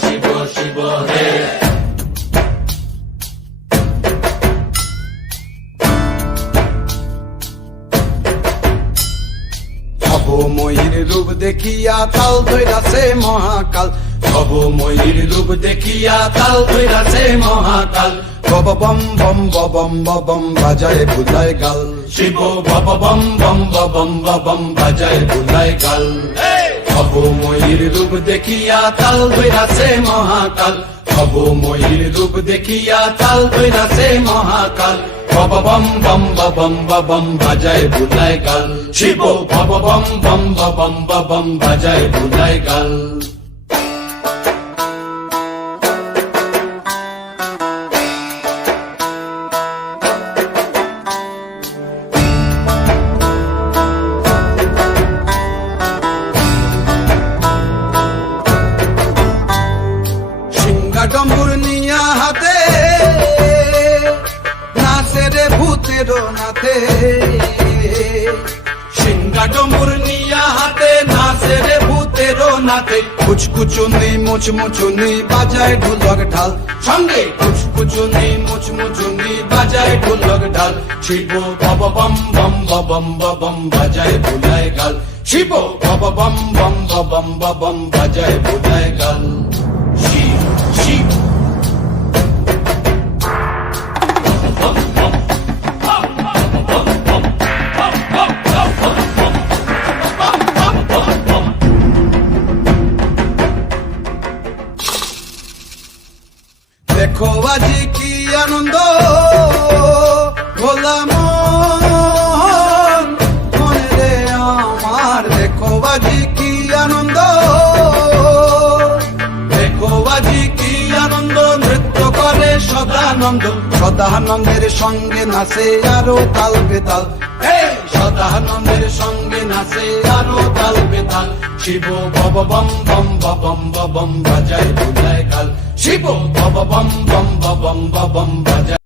শিব শিব হে। ভব ময়ূর রূপ দেখিয়া তাল ধৈরাছে মহাকাল। ভব ময়ূর রূপ দেখিয়া তাল ধৈরাছে মহাকাল। বব বম বম বম বম বাজায় বুলায় গাল। শিব বব বম বম বম বম বাজায় বুলাই গাল। ভব ময়ূর রূপ দেখিয়া তাল বৈরাছে মহাকাল। ভব ময়ূর রূপ দেখিয়া তাল বৈরাছে মহাকাল। বব বম বম বম বম বাজায় বুলায় গাল। শিব বব বম বম বম বম বাজায় বুলায় গাল। সিংহা ডম্বুর নিয়া হাতে, নাচে রে ভূতের নাথে সিংহা ডম্বুর নিয়া হাতে, নাচে রে ভূতের নাথে কুচকুচুনি, মুচমুচুনি, বাজায় ঢোলক ঢাল। সঙ্গে কুচকুচুনি, মুচমুচুনি, বাজায় ঢোলক ঢাল। শিব বব বম বম বম বম বাজায় বুলায় গাল। শিব বব বম বম বম বম বাজায় বুলায় গাল। দেখো আজি কি আনন্দ ভোলা সদানন্দ সদানন্দের সঙ্গে নাচে, আরও তাল বেতাল। সদানন্দের সঙ্গে নাচে, আরও তাল বেতাল। শিব বব বম বম বম বম বাজায়, বুঝায় কাল শিব বব বম বম বম বম বাজায়।